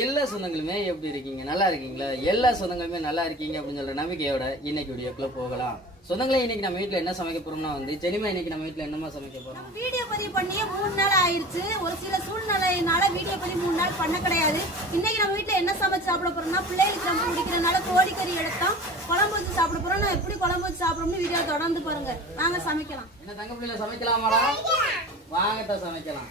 எல்லா சொந்தங்களுமே எப்படி இருக்கீங்க? நல்லா இருக்கீங்களா? எல்லா சொந்தங்களுமே நல்லா இருக்கீங்க அப்படின்னு சொல்ற நம்பிக்கையோட இன்னைக்கு வீடியோக்குள்ள போகலாம். சொந்தங்களே இன்னைக்கு நம்ம வீட்ல என்ன சமைக்க போறோம்னா வந்து ஜெனிமா இன்னைக்கு நம்ம வீட்ல என்னமா சமைக்க போறோம்? வீடியோ பதிவு பண்ணியே மூணு நாள் ஆயிடுச்சு ஒரு சில சூழ்நிலையினால வீடியோ பதிவு மூணு நாள் பண்ண கிடையாது. இன்னைக்கு நம்ம வீட்ல என்ன சமைச்சு சாப்பிட போறோம்னா பிள்ளைகளுக்கு ரொம்ப பிடிக்கிறனால கோழிக்கறி எடுத்தோம். குழம்பு வச்சு சாப்பிட போறோம். நான் எப்படி குழம்பு வச்சு சாப்பிடுறோம்னு வீடியோ தொடர்ந்து பாருங்க. நாங்க சமைக்கலாம். என்ன தங்க பிள்ளைல சமைக்கலாமாடா? வாங்கட்ட சமைக்கலாம்.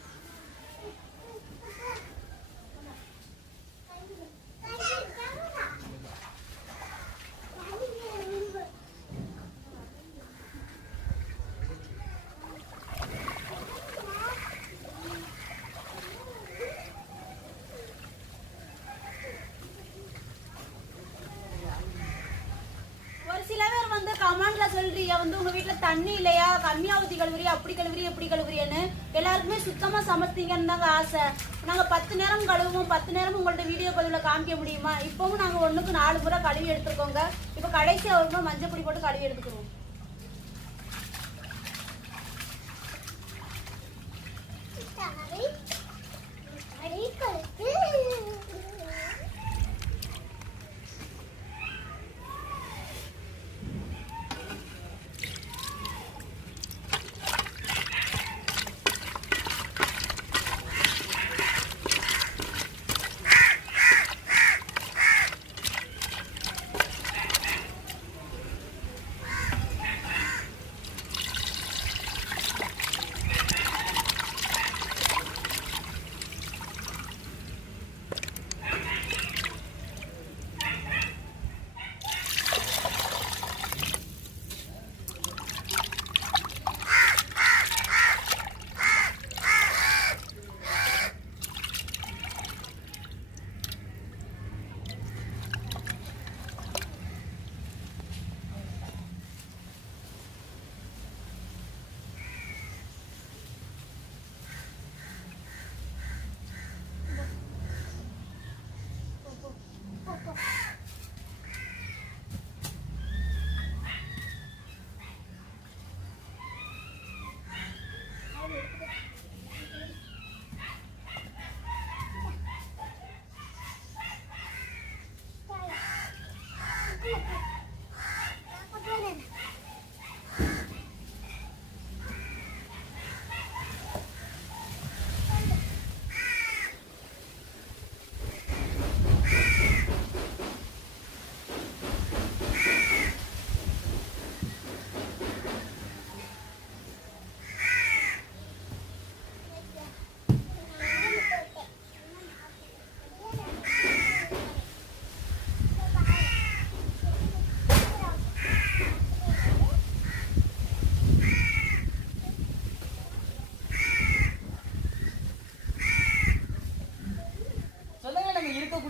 ஒரு சில பேர் வந்து சொல்றியா? வந்து உங்க வீட்டுல தண்ணி இல்லையா? கம்மியா ஊத்தி அப்படி கழுவுறி எப்படி கழுவுறியன்னு எல்லாருக்குமே சுத்தமா சமைத்தீங்கன்னு தாங்க ஆசை. நாங்க பத்து நேரம் கழுவுவோம். பத்து நேரம் உங்கள்ட்ட வீடியோ பதிவுல காமிக்க முடியுமா? இப்பவும் நாங்க ஒண்ணுக்கு நாலு முறை கழுவி எடுத்துருக்கோங்க. இப்ப கடைசியா ஒரு மஞ்சள் பொடி போட்டு கழுவி எடுத்துக்கிறோம்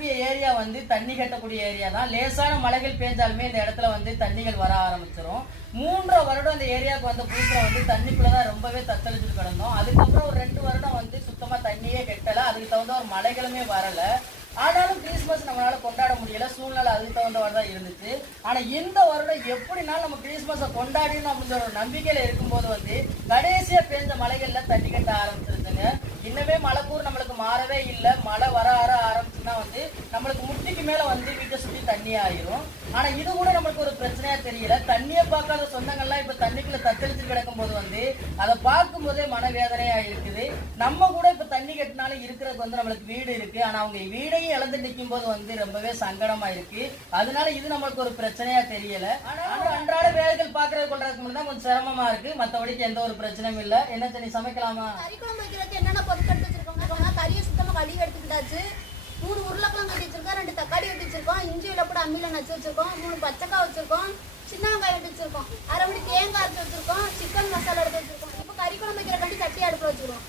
இருக்கக்கூடிய ஏரியா வந்து தண்ணி கட்டக்கூடிய ஏரியா தான். லேசான மழைகள் பேஞ்சாலுமே இந்த இடத்துல வந்து தண்ணிகள் வர ஆரம்பிச்சிடும் மூன்றரை வருடம் அந்த ஏரியாவுக்கு வந்த புதுசில் வந்து தண்ணிக்குள்ளதான் ரொம்பவே தத்தளிச்சுட்டு கிடந்தோம். அதுக்கப்புறம் ஒரு ரெண்டு வருடம் வந்து சுத்தமாக தண்ணியே கெட்டலை. அதுக்கு தகுந்த ஒரு மழைகளுமே வரலை. ஆனாலும் கிறிஸ்மஸ் நம்மளால கொண்டாட முடியல. சூழ்நிலை அதுக்கு தகுந்தவாறு தான் இருந்துச்சு. ஆனா இந்த வருடம் எப்படினாலும் நம்ம கிறிஸ்மஸை கொண்டாடினோம் அப்படின்ற ஒரு நம்பிக்கையில இருக்கும்போது வந்து கடைசியா பேஞ்ச மலைகள்ல தண்ணி கட்ட ஆரம்பிச்சிருச்சுங்க. இன்னமே மழை கூறு நம்மளுக்கு மாறவே இல்லை. மழை வர வர ஆரம்பிச்சுன்னா வந்து நம்மளுக்கு முட்டிக்கு மேல வந்து வீட்டை சுற்றி தண்ணி ஆயிரும். ஆனா இது கூட நம்மளுக்கு ஒரு பிரச்சனையா தெரியல. தண்ணியை பார்க்காத சொந்தங்கள்லாம் இப்ப தண்ணிக்குள்ள தத்தளிச்சு கிடக்கும் போது வந்து அதை பார்க்கும் போதே மனவேதனையா இருக்குது. நம்ம கூட இப்ப தண்ணி கட்டினாலும் இருக்கிறதுக்கு வந்து நம்மளுக்கு வீடு இருக்கு. ஆனா அவங்க வீடையும் இழந்து நிற்கும் போது வந்து ரொம்பவே சங்கடமா இருக்கு. அதனால இது நம்மளுக்கு ஒரு பிரச்சனையா தெரியல. ஆனா அன்றாட வேலைகள் பாக்குறது கொள்றதுக்கு முன்னாடி தான் கொஞ்சம் சிரமமா இருக்கு. மத்தபடிக்கு எந்த ஒரு பிரச்சனையும் இல்ல. என்ன தண்ணி சமைக்கலாமா? என்னென்ன பொருட்கள் எடுத்து கறியை சுத்தமாக கழுவி எடுத்துக்கிட்டாச்சு. மூணு உருளைக்கிழங்கு கட்டி வச்சிருக்கோம் ரெண்டு தக்காளி வெட்டி வச்சிருக்கோம் இஞ்சி கூட அம்மியில் நச்சு வச்சிருக்கோம் மூணு பச்சைக்காய் வச்சிருக்கோம் சின்ன வெங்காயம் வெட்டி வச்சிருக்கோம் அரை மணி தேங்காய் அரைச்சி வச்சிருக்கோம் சிக்கன் மசாலா எடுத்து வச்சிருக்கோம். இப்போ கறி குழம்பு வைக்கிற கண்டி சட்டி அடுப்புல வச்சிருக்கோம்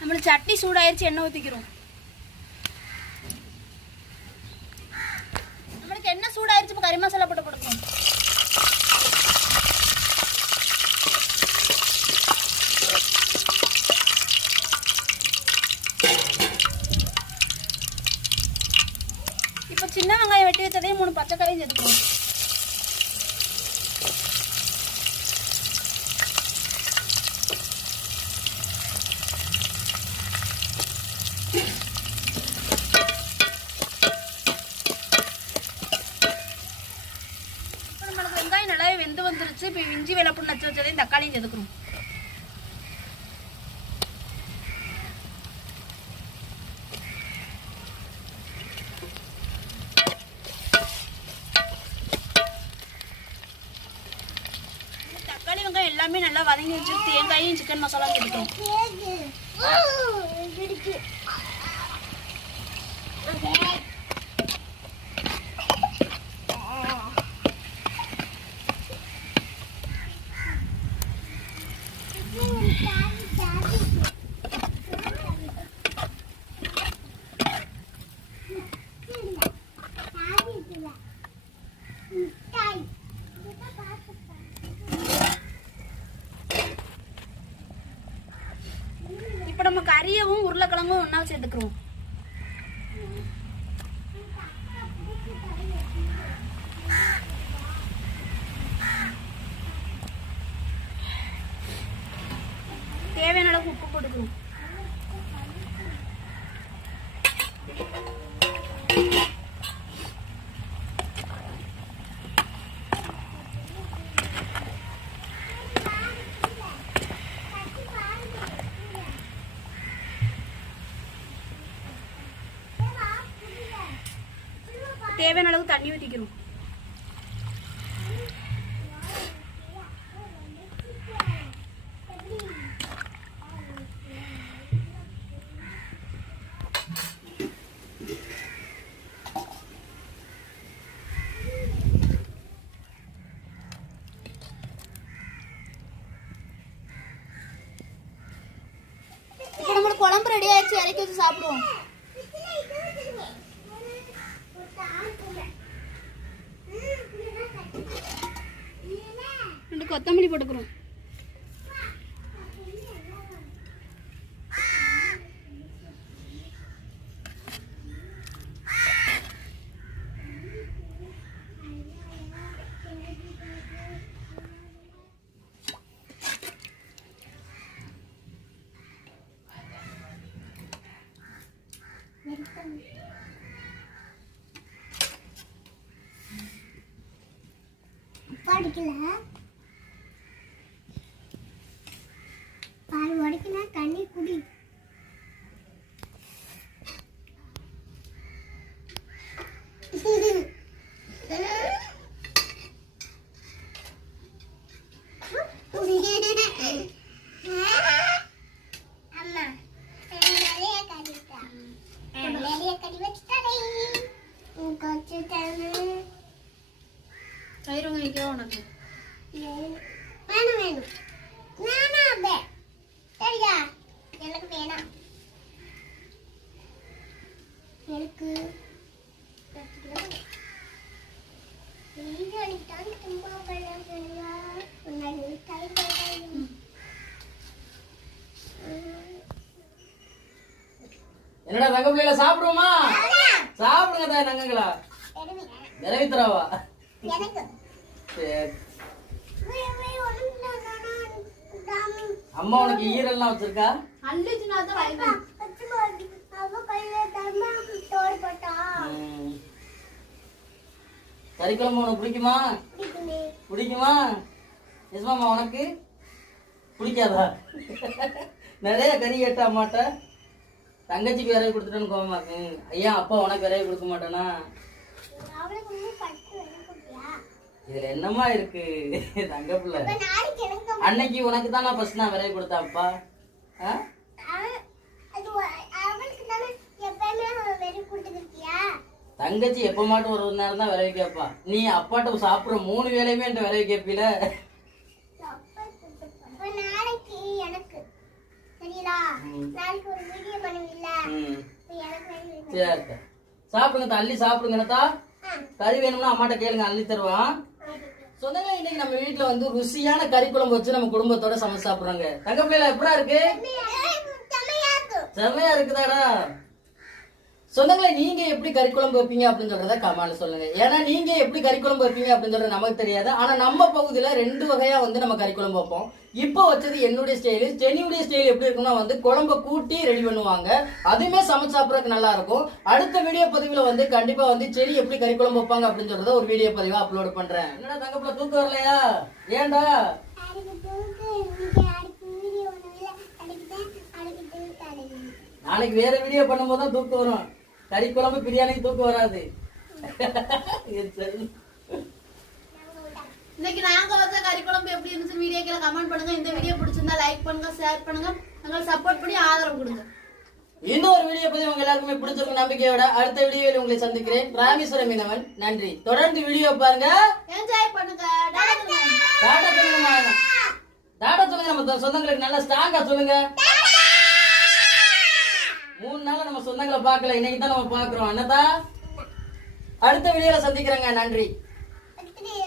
நம்மளுக்கு சட்னி சூடாயிருச்சு எண்ணெய் ஊற்றிக்கிறோம் சூடாயிருச்சு இப்போ கறி மசாலா போட்டு கொடுப்போம் இப்போ சின்ன வெங்காயம் வெட்டி வைத்ததையும் மூணு பச்சைக்காயும் சேர்த்துக்கணும். எல்லாமே நல்லா வதங்கி வச்சு தேங்காயும் சிக்கன் மசாலா சேர்த்துக்கணும் இப்போ நம்ம கறியவும் உருளைக்கிழங்கும் ஒன்றா சேர்த்துக்கிறோம் தேவையான அளவு தண்ணி ஊற்றிக்கிறோம் குழம்பு ரெடி ஆயிடுச்சு. இறக்கி வச்சு சாப்பிடுவோம். ரெண்டு கொத்தமல்லி போட்டுக்கிறோம் படிக்கல அடிக்கல வைக்கவா உனக்கு. வேணும் வேணும் நானா அப்பே சரியா எனக்கு வேணாம் எனக்கு வீடியோனித்தான் சும்மா பண்ணா உன்னை கை என்னடா தங்க பிள்ளைல சாப்பிடுவோமா சாப்பிடுங்க தான் தரவா? எனக்கு. அம்மா உனக்கு ஈரல்லாம் வச்சிருக்கா? கறிக்குழம்பு உனக்கு பிடிக்குமா? பிடிக்குமா? எஸ்மாமா உனக்கு? பிடிக்காதா? நிறைய கறி கேட்டா மாட்ட தங்கச்சிக்கு விரைவு கொடுத்துட்டேன்னு கோவமாக்கு ஐயா அப்பா உனக்கு விரைவு கொடுக்க மாட்டேனா அவளுக்கு இன்னும் பட்டு வேணும் குட்டியா? இதுல என்னம்மா இருக்கு? தங்க பிள்ளை. அன்னைக்கு உனக்கு தான் நான் ஃபர்ஸ்ட் நான் விரைவு கொடுத்துக்கிட்டியா? தங்கச்சி எப்ப மாட்டும் ஒரு நேரம் தான் விரைவு கேட்பா. நீ அப்பாட்ட சாப்பிடுற மூணு வேலையுமே என்கிட்ட விரைவு கேட்பீல? ஒரு சாப்பிடுங்க அள்ளி சாப்பிடுங்கண்ணா ஆ, கறி வேணும்னா அம்மாட்ட கேளுங்க அள்ளி தருவான். சொந்தங்க இன்னைக்கு நம்ம வீட்ல வந்து ருசியான கறி குழம்பு வச்சு நம்ம குடும்பத்தோட சமைச்சு சாப்பிடுறாங்க. தங்க பிள்ளைல எப்படா இருக்கு. செம்மையா இருக்குதாடா. சொந்தங்களை நீங்க எப்படி கறிக்குழம்பு வைப்பீங்க அப்படின்னு சொல்றத கமால சொல்லுங்க. ஏன்னா நீங்க எப்படி கறிக்குழம்பு வைப்பீங்க அப்படின்னு சொல்றது நமக்கு தெரியாது. ஆனா நம்ம பகுதியில ரெண்டு வகையா வந்து நம்ம கறிக்குழம்பு வைப்போம். இப்போ வச்சது என்னுடைய ஸ்டைலு ஜெனியுடைய ஸ்டைல் எப்படி இருக்கும்னா வந்து குழம்ப கூட்டி ரெடி பண்ணுவாங்க. அதுவுமே சமைச்சு சாப்பிடறதுக்கு நல்லா இருக்கும். அடுத்த வீடியோ பதிவுல வந்து கண்டிப்பா வந்து செடி எப்படி கறிக்குழம்பு வைப்பாங்க அப்படின்னு சொல்றத ஒரு வீடியோ பதிவா அப்லோட் பண்றேன். என்னடா தங்கப்புல தூக்கம் வரலையா? ஏன்டா? நாளைக்கு வேற வீடியோ பண்ணும்போது தான் தூக்கம் வரும். கறி குழம்பு பிரியாணிக்கு தூக்கம் வராது. இன்னைக்கு நாங்க வச்ச கறி குழம்பு எப்படி இருந்துச்சு? வீடியோக்களை கமெண்ட் பண்ணுங்க. இந்த வீடியோ பிடிச்சிருந்தா லைக் பண்ணுங்க ஷேர் பண்ணுங்க. எங்களுக்கு சப்போர்ட் பண்ணி ஆதரவு கொடுங்க. இன்னொரு வீடியோ பத்தி உங்க எல்லாருக்குமே பிடிச்சிருக்கும் நம்பிக்கையோட அடுத்த வீடியோவில் உங்களை சந்திக்கிறேன். ராமேஸ்வரம் மீனவன். நன்றி. தொடர்ந்து வீடியோ பாருங்க. என்ஜாய் பண்ணுங்க. டாடா சொல்லுங்க டாடா சொல்லுங்க நம்ம சொந்தங்களுக்கு நல்லா ஸ்ட்ராங்கா சொல்லுங்க. மூணு நாள் நம்ம சொந்தங்களை பார்க்கல இன்னைக்கு தான் நம்ம பார்க்குறோம். என்னதா அடுத்த வீடியோவில் சந்திக்கிறேங்க. நன்றி.